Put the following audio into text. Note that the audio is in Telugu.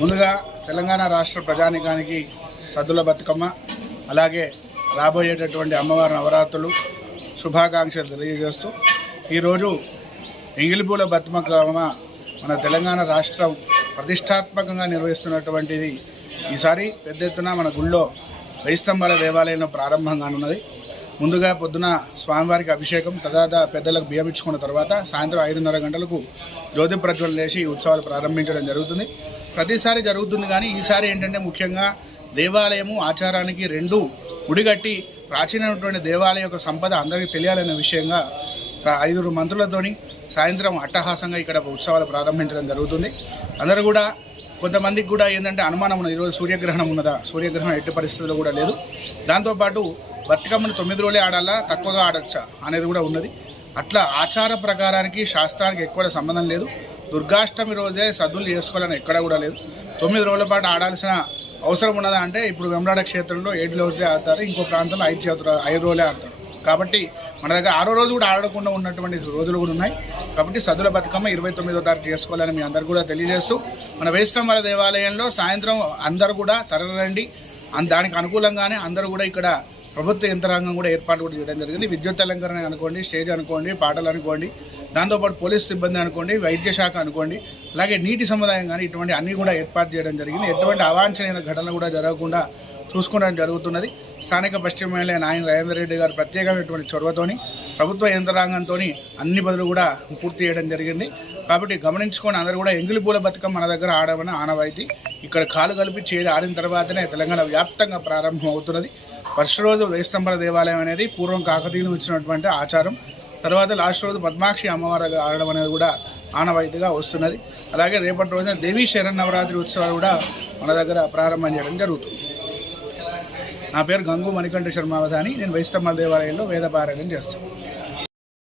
ముందుగా తెలంగాణ రాష్ట్ర ప్రజానికానికి సద్దుల బతుకమ్మ అలాగే రాబోయేటటువంటి అమ్మవారి నవరాత్రులు శుభాకాంక్షలు తెలియజేస్తూ ఈరోజు ఎంగిలిపూల బతుకమ్మ మన తెలంగాణ రాష్ట్రం ప్రతిష్టాత్మకంగా నిర్వహిస్తున్నటువంటిది ఈసారి పెద్ద ఎత్తున మన గుళ్ళో 1000 స్తంభాల దేవాలయంలో ప్రారంభంగానున్నది. ముందుగా పొద్దున స్వామివారికి అభిషేకం, తర్వాత పెద్దలకు బియ్యం ఇచ్చుకున్న తర్వాత సాయంత్రం 5:30 గంటలకు జ్యోతి ప్రజ్వలన చేసి ఉత్సవాలు ప్రారంభించడం జరుగుతుంది. ప్రతిసారి జరుగుతుంది, కానీ ఈసారి ఏంటంటే ముఖ్యంగా దేవాలయము ఆచారానికి రెండు ముడిగట్టి ప్రాచీనమైనటువంటి దేవాలయం యొక్క సంపద అందరికీ తెలియాలనే విషయంగా 5 మంత్రులతోని సాయంత్రం అట్టహాసంగా ఇక్కడ ఉత్సవాలు ప్రారంభించడం జరుగుతుంది. అందరూ కూడా కొంతమందికి కూడా ఏంటంటే అనుమానం ఉన్నది, ఈరోజు సూర్యగ్రహణం ఉన్నదా, సూర్యగ్రహణం ఎట్టి పరిస్థితుల్లో కూడా లేదు. దాంతోపాటు బతుకమ్మను 9 రోజులే ఆడాలా, తక్కువగా ఆడచ్చా అనేది కూడా ఉన్నది. అట్లా ఆచార ప్రకారానికి శాస్త్రానికి ఎక్కువ సంబంధం లేదు. దుర్గాష్టమి రోజే సద్దులు చేసుకోవాలని ఎక్కడ కూడా లేదు. 9 రోజుల పాటు ఆడాల్సిన అవసరం ఉన్నదా అంటే ఇప్పుడు వెంబడాడ క్షేత్రంలో 7 రోజులే ఆడతారు, ఇంకో ప్రాంతంలో 5 రోజులే ఆడతారు. కాబట్టి మన దగ్గర 6వ రోజు కూడా ఆడకుండా ఉన్నటువంటి రోజులు కూడా ఉన్నాయి. కాబట్టి సద్దుల బతుకమ్మ 29వ తారీఖు చేసుకోవాలని మీ అందరు కూడా తెలియజేస్తూ, మన 1000 స్తంభాల దేవాలయంలో సాయంత్రం అందరూ కూడా తరలిరండి. దానికి అనుకూలంగానే అందరూ కూడా ఇక్కడ ప్రభుత్వ యంత్రాంగం కూడా ఏర్పాటు కూడా చేయడం జరిగింది. విద్యుత్ అలంకరణ అనుకోండి, స్టేజ్ అనుకోండి, పాటలు అనుకోండి, దాంతోపాటు పోలీస్ సిబ్బంది అనుకోండి, వైద్య శాఖ అనుకోండి, అలాగే నీటి సముదాయం కానీ ఇటువంటి అన్నీ కూడా ఏర్పాటు చేయడం జరిగింది. ఎటువంటి అవాంఛనీయ ఘటనలు కూడా జరగకుండా చూసుకోవడం జరుగుతున్నది. స్థానిక పశ్చిమ ఎమ్మెల్యే నాయన రాజేందర్ రెడ్డి గారు ప్రత్యేకమైనటువంటి చొరవతోని ప్రభుత్వ యంత్రాంగంతో అన్ని పనులు కూడా పూర్తి చేయడం జరిగింది. కాబట్టి గమనించుకొని అందరూ కూడా ఎంగిలిపూల బతుకమ్మ మన దగ్గర ఆడమని ఆనవాయితీ. ఇక్కడ కాలు కలిపి ఆడిన తర్వాతనే తెలంగాణ వ్యాప్తంగా ప్రారంభం అవుతున్నది. ఫస్ట్ రోజు 1000 స్తంభాల దేవాలయం అనేది పూర్వం కాకతీయులు ఇచ్చినటువంటి ఆచారం. తర్వాత లాస్ట్ రోజు పద్మాక్షి అమ్మవారి దగ్గర ఆడడం అనేది కూడా ఆనవాయితీగా వస్తున్నది. అలాగే రేపటి రోజున దేవీ శరన్నవరాత్రి ఉత్సవాలు కూడా మన దగ్గర ప్రారంభం చేయడం జరుగుతుంది. నా పేరు గంగు మణికంఠ శర్మావధాని. నేను 1000 స్తంభాల దేవాలయంలో వేద పారాయణం చేస్తాను.